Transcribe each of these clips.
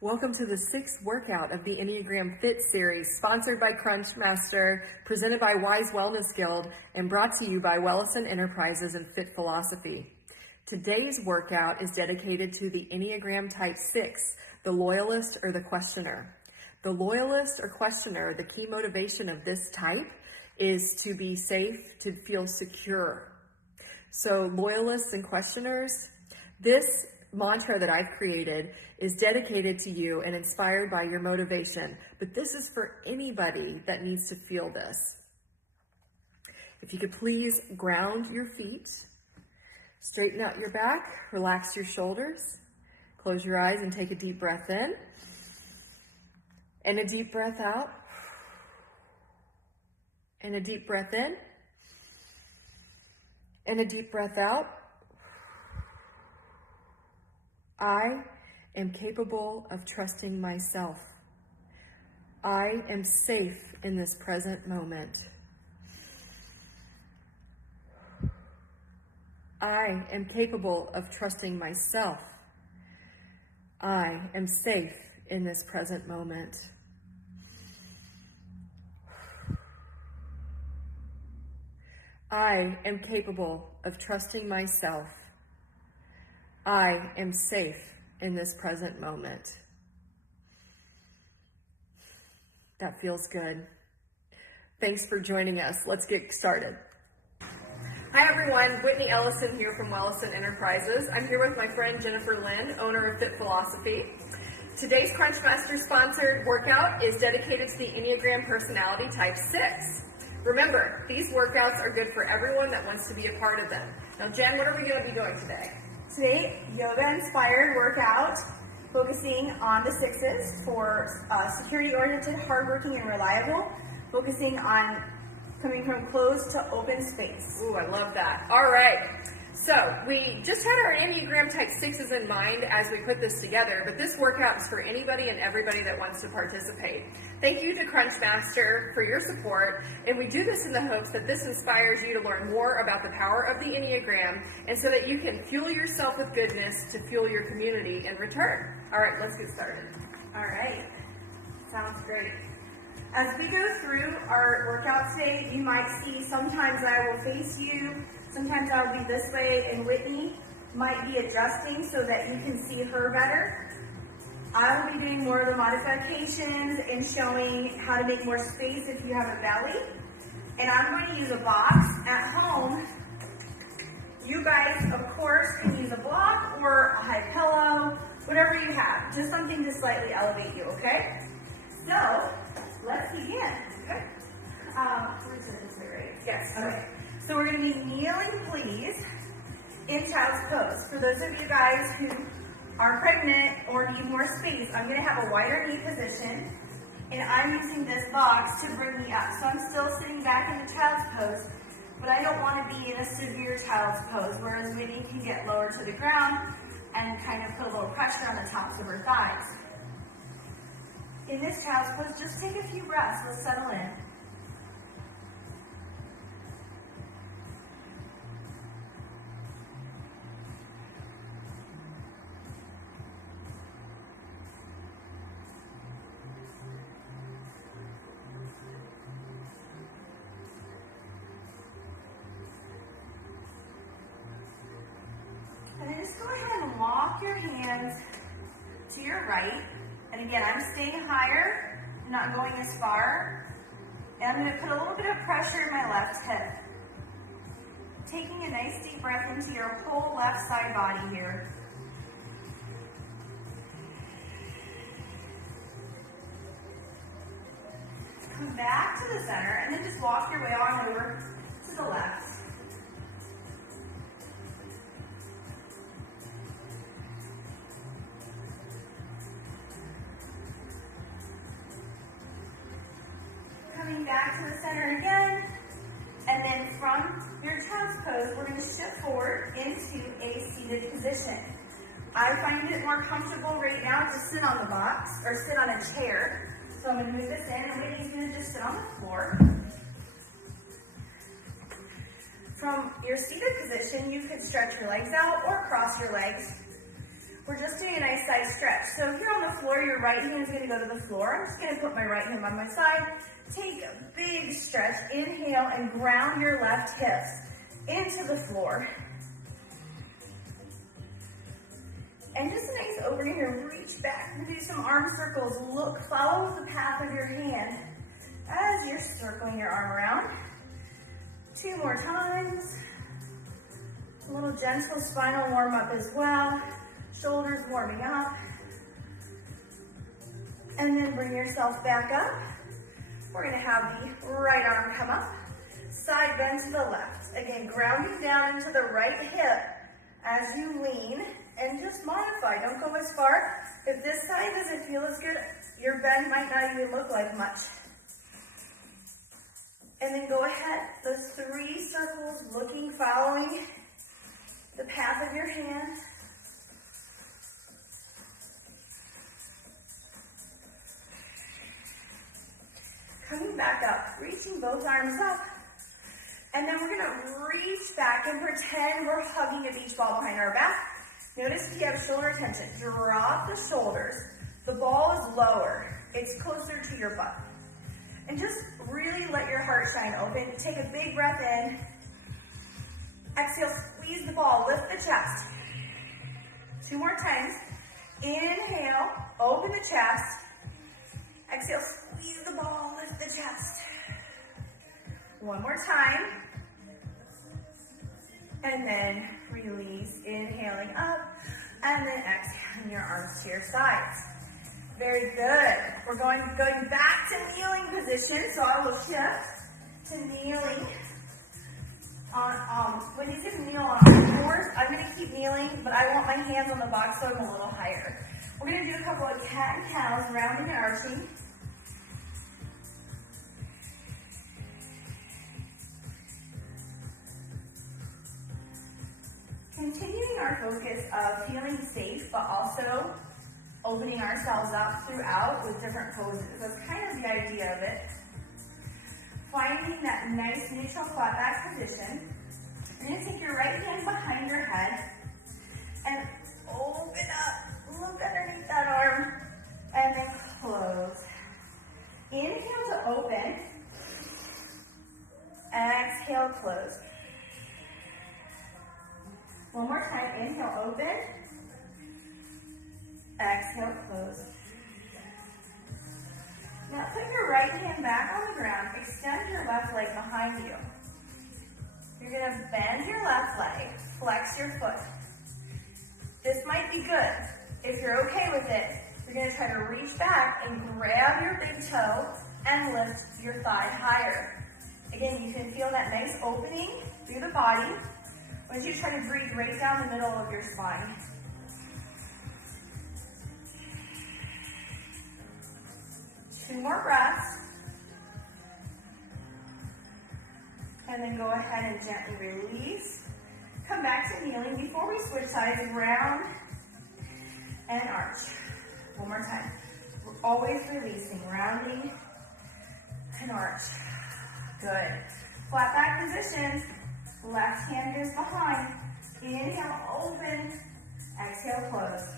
Welcome to the sixth workout of the Enneagram Fit series, sponsored by Crunchmaster, presented by Wise Wellness Guild, and brought to you by Wellison Enterprises and Fit Philosophy. Today's workout is dedicated to the Enneagram Type 6, the Loyalist or the Questioner. The Loyalist or Questioner, the key motivation of this type is to be safe, to feel secure. So Loyalists and Questioners, this mantra that I've created is dedicated to you and inspired by your motivation, but this is for anybody that needs to feel this. If you could please ground your feet, straighten out your back, relax your shoulders, close your eyes and take a deep breath in, and a deep breath out, and a deep breath in, and a deep breath out. I am capable of trusting myself. I am safe in this present moment. I am capable of trusting myself. I am safe in this present moment. I am capable of trusting myself. I am safe in this present moment. That feels good. Thanks for joining us. Let's get started. Hi everyone, Whitney Ellison here from Wellison Enterprises. I'm here with my friend Jennifer Lynn, owner of Fit Philosophy. Today's Crunchmaster sponsored workout is dedicated to the Enneagram Personality Type 6. Remember, these workouts are good for everyone that wants to be a part of them. Now Jen, what are we going to be doing today? Today, yoga-inspired workout focusing on the sixes for security-oriented, hardworking, and reliable, focusing on coming from closed to open space. Ooh, I love that. All right. So we just had our Enneagram Type 6s in mind as we put this together, but this workout is for anybody and everybody that wants to participate. Thank you to Crunchmaster for your support, and we do this in the hopes that this inspires you to learn more about the power of the Enneagram and so that you can fuel yourself with goodness to fuel your community in return. All right, let's get started. All right. Sounds great. As we go through our workout today, you might see sometimes I will face you, sometimes I'll be this way, and Whitney might be adjusting so that you can see her better. I will be doing more of the modifications and showing how to make more space if you have a belly. And I'm going to use a box at home. You guys, of course, can use a block or a high pillow, whatever you have, just something to slightly elevate you, okay? So, let's begin. Okay. We're doing this way, right? Yes. Okay. So we're going to be kneeling, please, in child's pose. For those of you guys who are pregnant or need more space, I'm going to have a wider knee position, and I'm using this box to bring me up. So I'm still sitting back in the child's pose, but I don't want to be in a severe child's pose, whereas Whitney can get lower to the ground and kind of put a little pressure on the tops of her thighs. In this child's pose, just take a few breaths. Let's settle in. And then just go ahead and walk your hands to your right. And again, I'm staying higher, not going as far. And I'm going to put a little bit of pressure in my left hip. Taking a nice deep breath into your whole left side body here. Come back to the center and then just walk your way on over to the left. Coming back to the center again, and then from your child's pose, we're going to shift forward into a seated position. I find it more comfortable right now to sit on the box, or sit on a chair. So I'm going to move this in, and Whitney's going to just sit on the floor. From your seated position, you could stretch your legs out or cross your legs. We're just doing a nice side stretch. So here on the floor, your right hand is going to go to the floor. I'm just going to put my right hand on my side. Take a big stretch. Inhale and ground your left hips into the floor. And just a nice opening here. Reach back and do some arm circles. Look, follow the path of your hand as you're circling your arm around. 2 more times. A little gentle spinal warm up as well. Shoulders warming up. And then bring yourself back up. We're going to have the right arm come up. Side bend to the left. Again, grounding down into the right hip as you lean. And just modify. Don't go as far. If this side doesn't feel as good, your bend might not even look like much. And then go ahead. Those 3 circles, looking, following the path of your hand. Coming back up, reaching both arms up. And then we're gonna reach back and pretend we're hugging a beach ball behind our back. Notice if you have shoulder tension, drop the shoulders. The ball is lower, it's closer to your butt. And just really let your heart shine open. Take a big breath in. Exhale, squeeze the ball, lift the chest. 2 more times. Inhale, open the chest. Exhale, squeeze the ball, lift the chest. 1 more time. And then release, inhaling up. And then exhaling your arms to your sides. Very good. We're going back to kneeling position. So I will shift to kneeling. When you can kneel on all fours, I'm going to keep kneeling, but I want my hands on the box so I'm a little higher. We're going to do a couple of cat and cows, rounding and arching. Continuing our focus of feeling safe, but also opening ourselves up throughout with different poses. That's kind of the idea of it. Finding that nice neutral flat back position. You're going to take your right hand behind your head and open up. Look underneath that arm and then close. Inhale to open. Exhale, close. 1 more time. Inhale, open. Exhale, close. Now put your right hand back on the ground. Extend your left leg behind you. You're going to bend your left leg. Flex your foot. This might be good. If you're okay with it, you're going to try to reach back and grab your big toe and lift your thigh higher. Again, you can feel that nice opening through the body. Once you try to breathe right down the middle of your spine. Two more breaths. And then go ahead and gently release. Come back to kneeling. Before we switch sides, round and arch. One more time. We're always releasing, rounding and arch. Good. Flat back position. Left hand goes behind. Inhale, open. Exhale, close.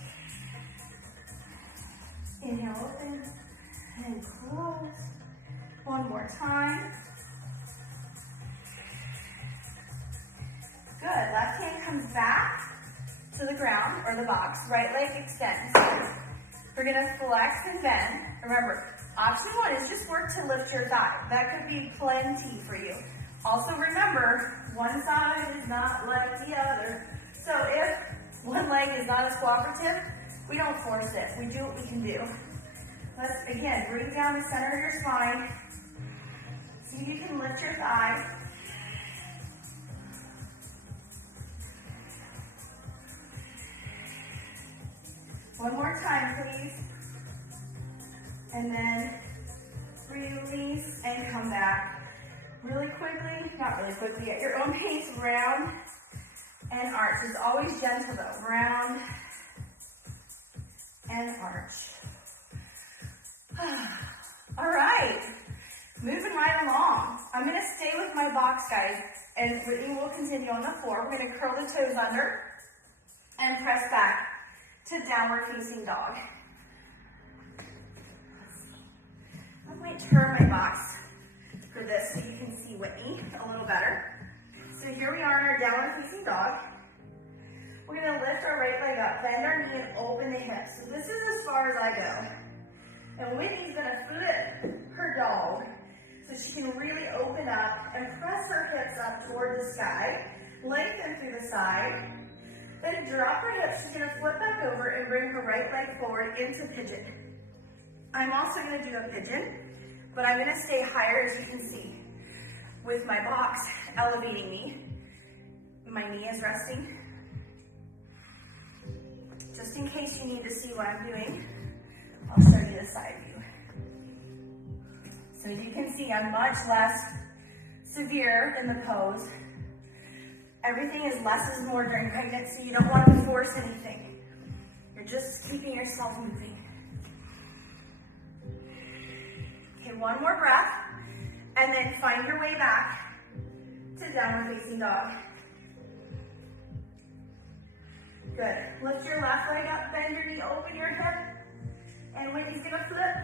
Inhale, open. And close. One more time. Good. Left hand comes back to the ground or the box. Right leg extends. We're going to flex and bend. Remember, option 1 is just work to lift your thigh. That could be plenty for you. Also remember, one side is not like the other. So if one leg is not as cooperative, we don't force it. We do what we can do. Let's, again, bring down the center of your spine. See if you can lift your thigh. One more time, please. And then release and come back. Really quickly, not really quickly, at your own pace, round and arch. It's always gentle though. Round and arch. All right, moving right along. I'm going to stay with my box, guys, and Whitney will continue on the floor. We're going to curl the toes under and press back. to downward facing dog. I might turn my box for this so you can see Whitney a little better. So here we are in our downward facing dog. We're going to lift our right leg up, bend our knee, and open the hips. So this is as far as I go. And Whitney's going to flip her dog so she can really open up and press her hips up toward the sky, lengthen through the side, then drop her hips. She's going to flip back over and bring her right leg forward into pigeon. I'm also going to do a pigeon, but I'm going to stay higher, as you can see, with my box elevating me. My knee is resting. Just in case you need to see what I'm doing, I'll show you the side view. So you can see I'm much less severe in the pose. Everything is less is more during pregnancy. You don't want to force anything. You're just keeping yourself moving. Okay, one more breath, and then find your way back to downward facing dog. Good. Lift your left leg up, bend your knee, open your hip, and Whitney's gonna flip.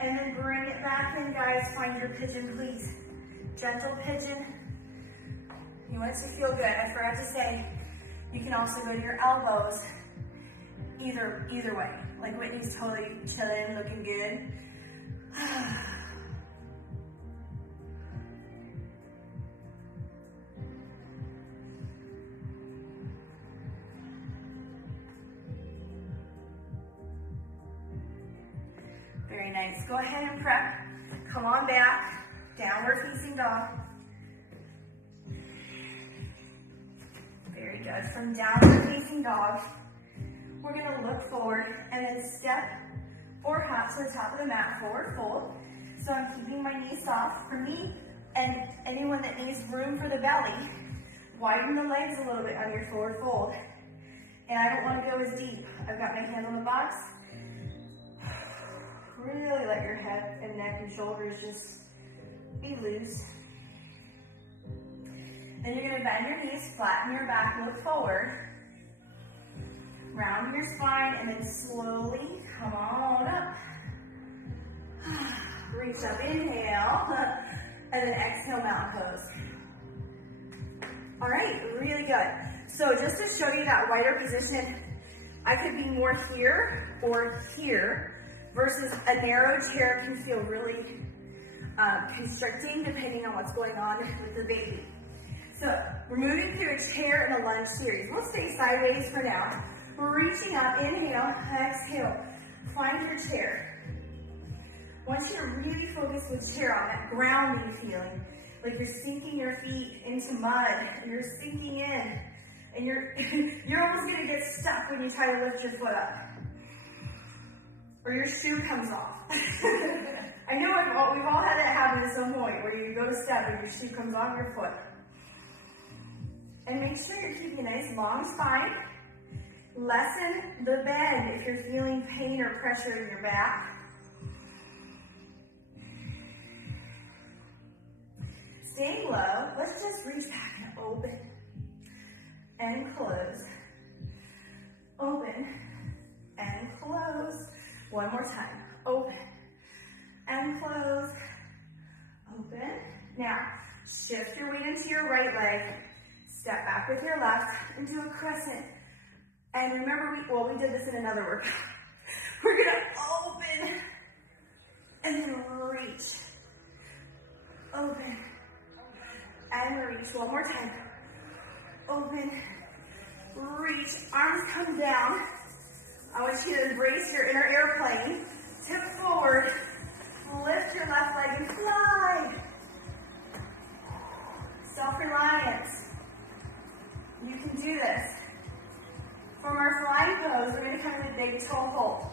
And then bring it back in, guys. Find your pigeon, please. Gentle pigeon. You want it to feel good. I forgot to say, you can also go to your elbows either way. Like Whitney's totally chilling, looking good. Very nice. Go ahead and prep. Come on back. Downward facing dog. Very good. From downward facing dog, we're going to look forward and then step or hop to the top of the mat, forward fold. So I'm keeping my knees soft. For me and anyone that needs room for the belly, widen the legs a little bit on your forward fold. And I don't want to go as deep. I've got my hand on the box. Really let your head and neck and shoulders just be loose. Then you're going to bend your knees, flatten your back, look forward. Round your spine, and then slowly come on up. Reach up, inhale, and then exhale, mountain pose. All right, really good. So just to show you that wider position, I could be more here or here, versus a narrow chair can feel really constricting depending on what's going on with the baby. So we're moving through a chair and a lunge series. We'll stay sideways for now. We're reaching up, inhale, exhale, find your chair. I want you to really focus with chair on that grounding feeling, like you're sinking your feet into mud, and you're sinking in, and you're almost gonna get stuck when you try to lift your foot up. Or your shoe comes off. I know we've all had that happen at some point where you go to step and your shoe comes off your foot. And make sure you're keeping a nice long spine. Lessen the bend if you're feeling pain or pressure in your back. Staying low, let's just reach back and open and close. Open and close. One more time. Open and close. Open. Now, shift your weight into your right leg. Step back with your left and do a crescent. And remember, we did this in another workout. We're going to open and then reach. Open and reach. One more time. Open, reach. Arms come down. I want you to embrace your inner airplane. Tip forward. Lift your left leg and fly. Self-reliance. You can do this. From our flying pose, we're going to come to big toe hold.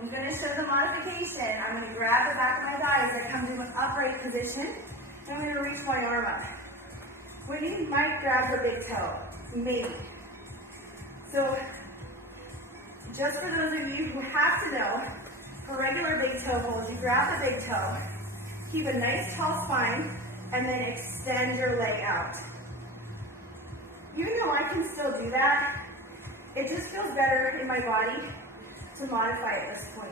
I'm going to show the modification. I'm going to grab the back of my thighs. I come to an upright position. And I'm going to reach my arm up. Whitney might grab her big toe. Maybe. So, just for those of you who have to know, for regular big toe holds, you grab the big toe, Keep a nice tall spine, and then extend your leg out. Even though I can still do that, it just feels better in my body to modify at this point.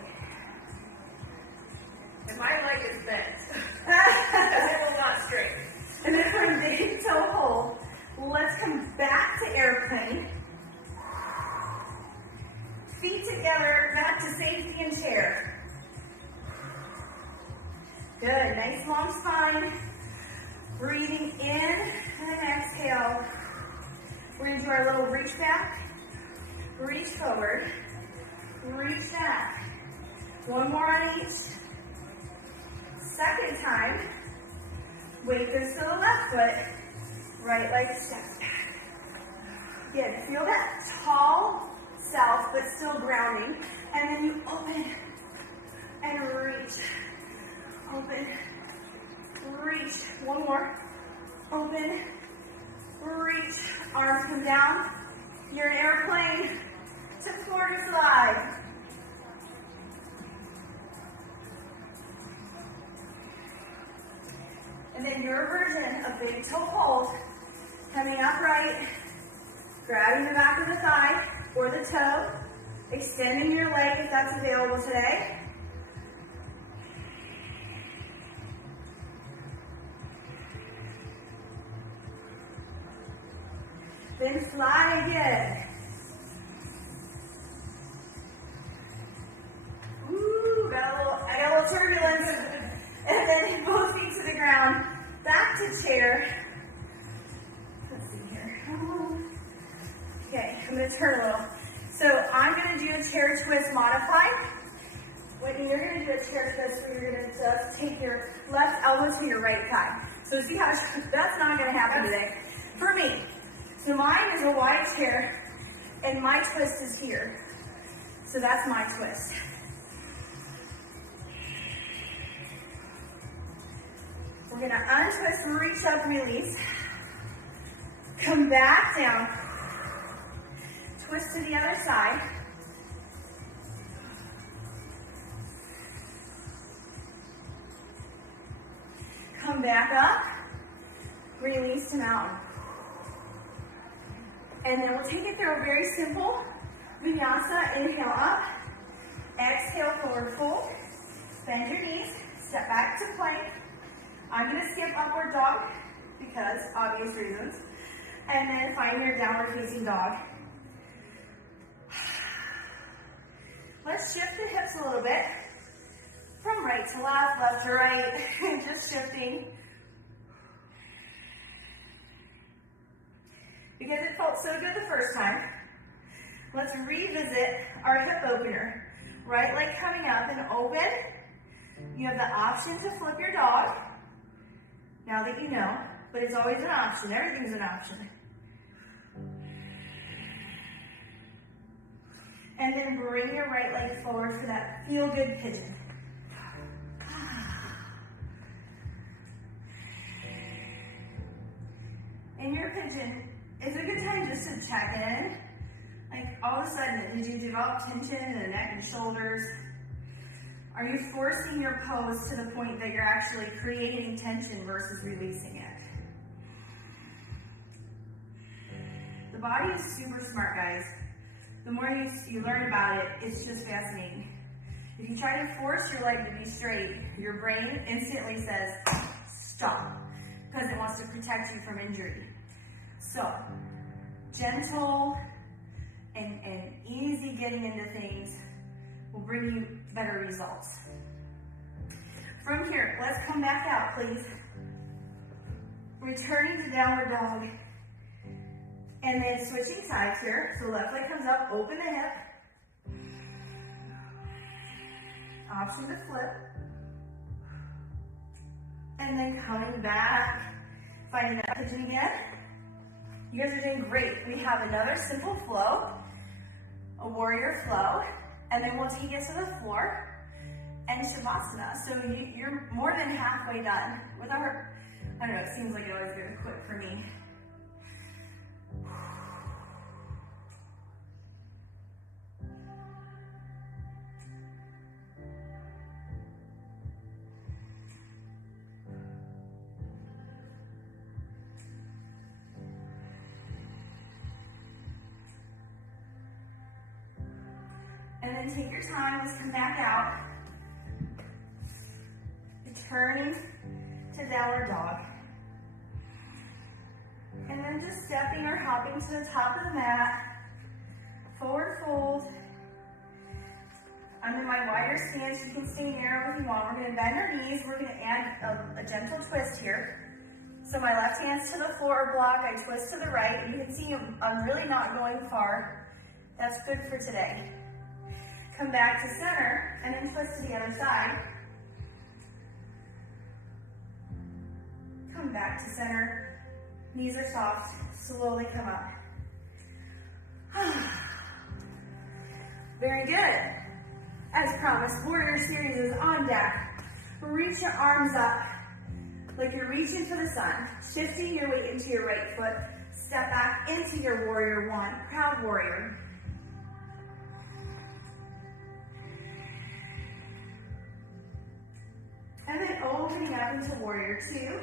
And my leg is bent. It will not straight. And then for a big toe hold, let's come back to airplane. Feet together, back to safety and chair. Good, nice long spine. Breathing in and then exhale. We're going to do our little reach back, reach forward, reach back. One more on each. Second time, weight goes to the left foot, right leg steps back. Again, feel that tall self, but still grounding. And then you open and reach. Open, reach. One more. Open, reach. Arms come down. You're an airplane. To floor to slide. And then your version of big toe hold. Coming upright. Grabbing the back of the thigh or the toe. Extending your leg if that's available today. Then slide again. Ooh, I got a little turbulence. And then both feet to the ground. Back to chair. Let's see here. Okay, I'm going to turn a little. So I'm going to do a chair twist modified. Whitney, you're going to do a chair twist where you're going to just take your left elbow to your right thigh. So see how that's not going to happen today. For me. So mine is a wide chair, and my twist is here. So that's my twist. We're going to untwist, reach up, release. Come back down. Twist to the other side. Come back up. Release to mountain. And then we'll take it through a very simple vinyasa. Inhale up. Exhale, forward fold. Bend your knees. Step back to plank. I'm going to skip upward dog because obvious reasons. And then find your downward facing dog. Let's shift the hips a little bit. From right to left, left to right. Just shifting. Because it felt so good the first time, let's revisit our hip opener. Right leg coming up and open. You have the option to flip your dog, now that you know, but it's always an option. Everything's an option. And then bring your right leg forward for that feel-good pigeon. In your pigeon, it's a good time just to check in. Like all of a sudden, did you develop tension in the neck and shoulders? Are you forcing your pose to the point that you're actually creating tension versus releasing it? The body is super smart, guys. The more you learn about it, it's just fascinating. If you try to force your leg to be straight, your brain instantly says, stop, because it wants to protect you from injury. So, gentle and easy getting into things will bring you better results. From here, let's come back out, please. Returning to downward dog. And then switching sides here. So left leg comes up, open the hip. Option to flip. And then coming back, finding that pigeon again. You guys are doing great. We have another simple flow, a warrior flow, and then we'll take it to the floor and Shavasana. So you're more than halfway done with our, I don't know, it seems like it always goes quick for me. then take your time, just come back out. Returning to downward dog. And then just stepping or hopping to the top of the mat. Forward fold. I'm in my wider stance. You can stay narrow if you want. We're going to bend our knees. We're going to add a gentle twist here. So my left hand's to the floor block. I twist to the right. You can see I'm really not going far. That's good for today. Come back to center and then twist to the other side. Come back to center. Knees are soft. Slowly come up. Very good. As promised, Warrior Series is on deck. Reach your arms up like you're reaching for the sun. Shifting your weight into your right foot. Step back into your Warrior One, Proud Warrior. And then opening up into Warrior Two.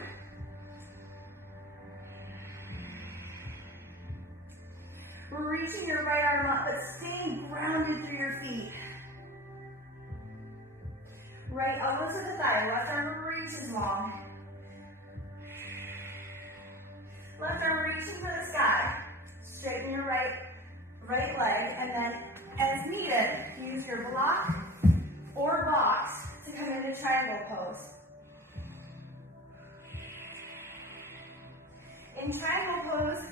Reaching your right arm up, but staying grounded through your feet. Right elbow to the thigh, left arm reaches long. Left arm reaching for the sky. Straighten your right leg, and then as needed, use your block or box to come into triangle pose. In triangle pose,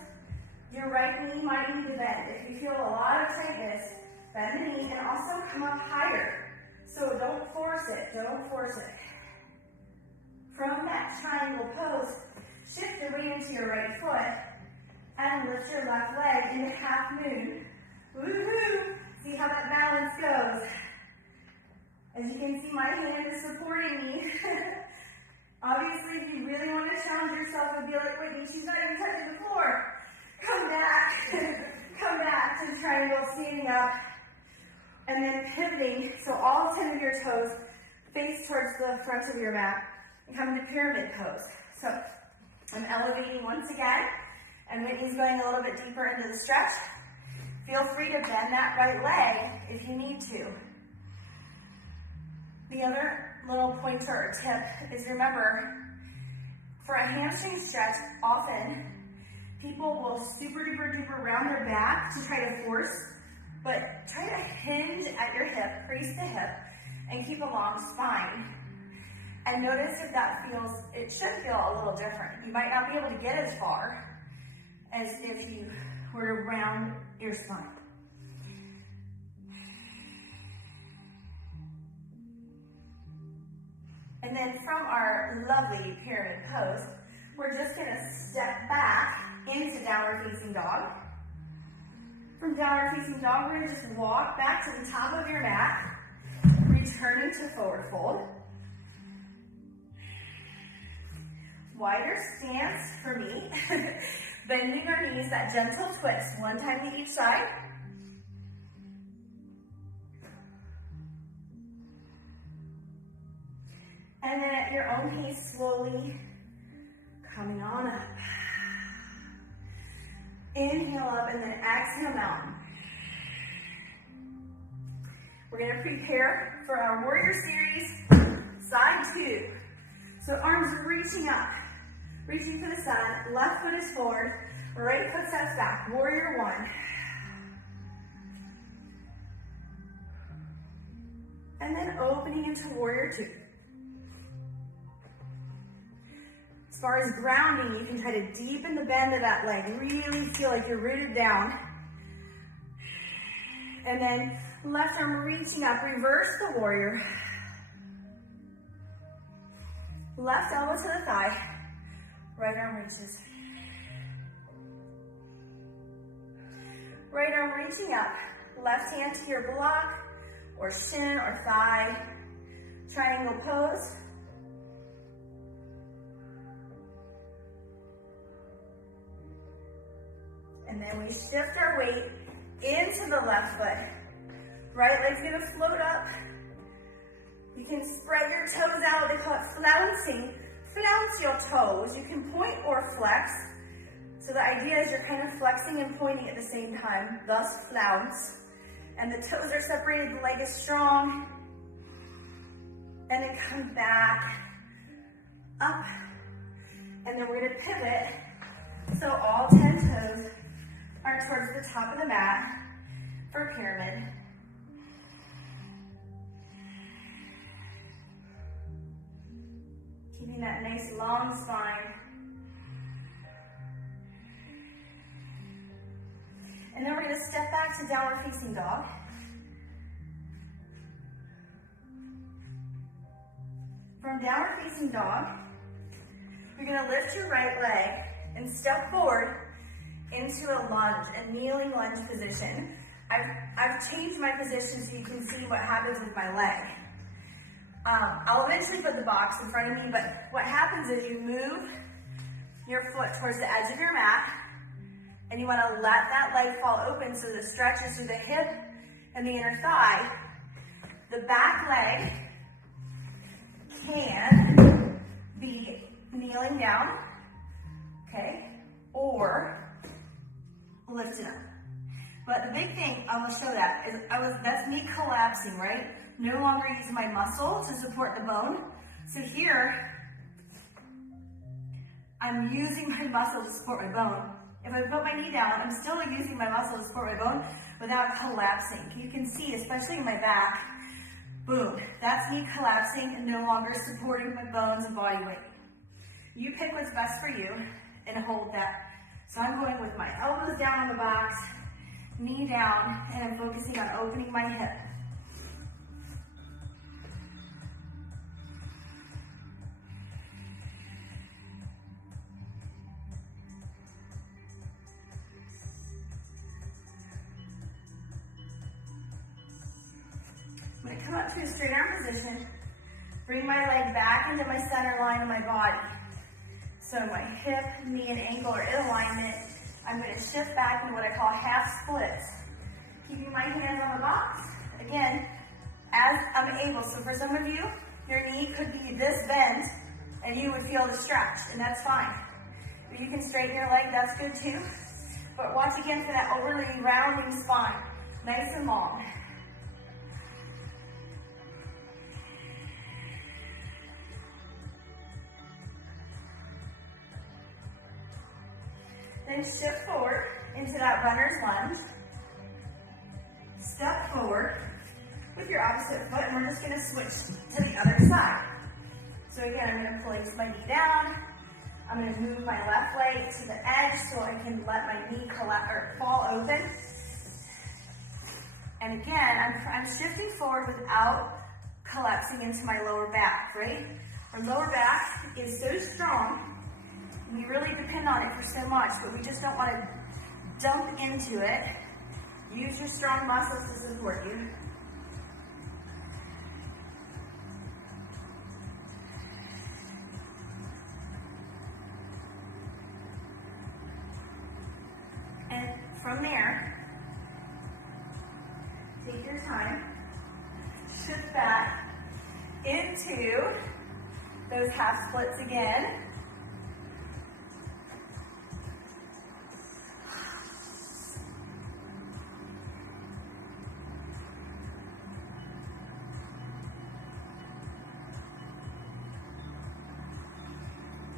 your right knee might need to bend. If you feel a lot of tightness, bend the knee and also come up higher. So don't force it, don't force it. From that triangle pose, shift your weight into your right foot and lift your left leg into half moon. Woohoo! See how that balance goes. As you can see, my hand is supporting me. Obviously, if you really want to challenge yourself and be like, Whitney, she's not even touching the floor. Come back to triangle, standing up, and then pivoting, so all 10 of your toes face towards the front of your mat, and come into pyramid pose. So I'm elevating once again, and Whitney's going a little bit deeper into the stretch. Feel free to bend that right leg if you need to. The other little pointer or tip is, remember, for a hamstring stretch, often people will super duper round their back to try to force, but try to hinge at your hip, crease the hip, and keep a long spine. And notice if that feels, it should feel a little different. You might not be able to get as far as if you were to round your spine. And then from our lovely pyramid pose, we're just going to step back into downward facing dog. From downward facing dog, we're going to just walk back to the top of your mat, returning to forward fold. Wider stance for me, bending our knees, that gentle twist, one time to each side. And then at your own pace, slowly coming on up. Inhale up and then exhale mountain. We're going to prepare for our Warrior Series, side 2. So arms reaching up, reaching for the sun, left foot is forward, right foot steps back, Warrior 1. And then opening into Warrior 2. As far as grounding, you can try to deepen the bend of that leg. Really feel like you're rooted down. And then left arm reaching up, reverse the warrior. Left elbow to the thigh. Right arm reaches. Right arm reaching up. Left hand to your block or shin or thigh. Triangle pose. And then we shift our weight into the left foot. Right leg's gonna float up. You can spread your toes out. They call it flouncing. Flounce your toes. You can point or flex. So the idea is you're kind of flexing and pointing at the same time, thus flounce. And the toes are separated, the leg is strong. And then come back, up. And then we're gonna pivot so all 10 toes are towards the top of the mat for pyramid. Keeping that nice long spine. And then we're gonna step back to downward facing dog. From downward facing dog, you're gonna lift your right leg and step forward into a lunge, a kneeling lunge position. I've changed my position so you can see what happens with my leg. I'll eventually put the box in front of me, but what happens is you move your foot towards the edge of your mat, and you wanna let that leg fall open so that it stretches through the hip and the inner thigh. The back leg can be kneeling down, okay, or lifting up. But the big thing, I will show that, is that's me collapsing, right? No longer using my muscle to support the bone. So here, I'm using my muscle to support my bone. If I put my knee down, I'm still using my muscle to support my bone without collapsing. You can see, especially in my back, boom, that's me collapsing and no longer supporting my bones and body weight. You pick what's best for you and hold that. So I'm going with my elbows down on the box, knee down, and I'm focusing on opening my hip. I'm going to come up to a straight arm position, bring my leg back into my center line of my body. So my hip, knee, and ankle are in alignment. I'm going to shift back into what I call half splits. Keeping my hands on the box, again, as I'm able. So for some of you, your knee could be this bent, and you would feel the stretch, and that's fine. If you can straighten your leg, that's good too. But watch again for that overly rounding spine, nice and long. Then shift forward into that runner's lunge. Step forward with your opposite foot, and we're just going to switch to the other side. So again, I'm going to place my knee down. I'm going to move my left leg to the edge so I can let my knee fall open. And again, I'm shifting forward without collapsing into my lower back, right? Our lower back is so strong. We really depend on it for so much, but we just don't want to dump into it. Use your strong muscles to support you. And from there, take your time, shift back into those half splits again.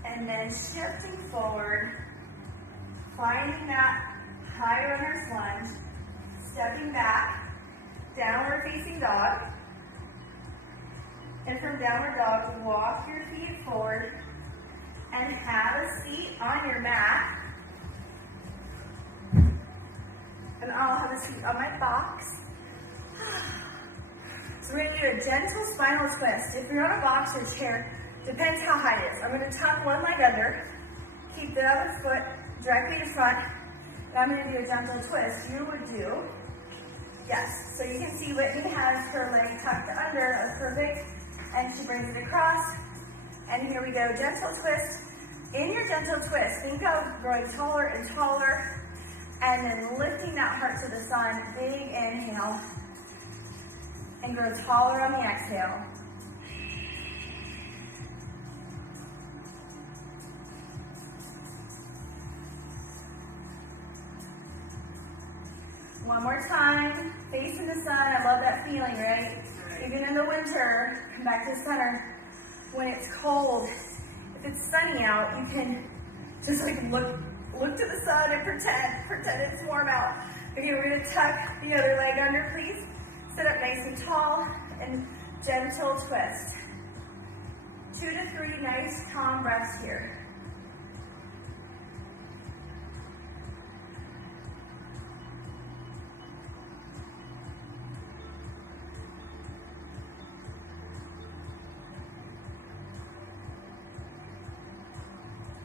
And then shifting forward, finding that high runner's lunge, stepping back, downward facing dog. And from downward dog, walk your feet forward and have a seat on your mat. And I'll have a seat on my box. So we're going to do a gentle spinal twist. If you're on a box or chair, depends how high it is. I'm going to tuck one leg under, keep the other foot directly in front, and I'm going to do a gentle twist. You would do, yes. So you can see Whitney has her leg tucked under, that's perfect, and she brings it across. And here we go, gentle twist. In your gentle twist, think of growing taller and taller, and then lifting that heart to the sun. Big inhale, and grow taller on the exhale. One more time. Facing the sun, I love that feeling, right? Even in the winter, come back to the center. When it's cold, if it's sunny out, you can just like look to the sun and pretend it's warm out. Okay, we're gonna tuck the other leg under, please. Sit up nice and tall and gentle twist. 2 to 3 nice calm breaths here.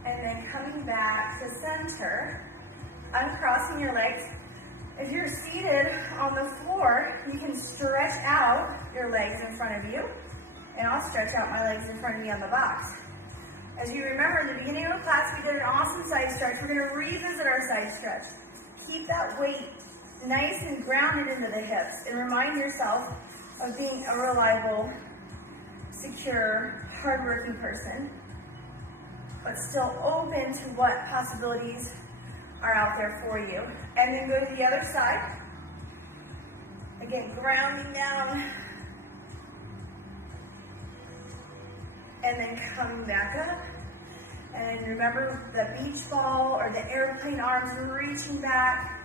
And then coming back to center, uncrossing your legs. If you're seated on the floor, you can stretch out your legs in front of you, and I'll stretch out my legs in front of me on the box. As you remember, in the beginning of the class, we did an awesome side stretch. We're going to revisit our side stretch. Keep that weight nice and grounded into the hips, and remind yourself of being a reliable, secure, hardworking person, but still open to what possibilities are out there for you. And then go to the other side. Again, grounding down. And then coming back up. And remember the beach ball or the airplane arms, reaching back,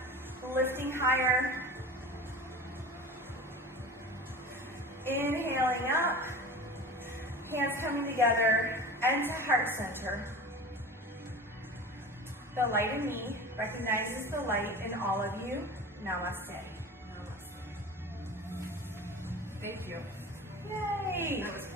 lifting higher. Inhaling up. Hands coming together, end to heart center. The light in me recognizes the light in all of you. Namaste. Namaste. Thank you. Yay! That was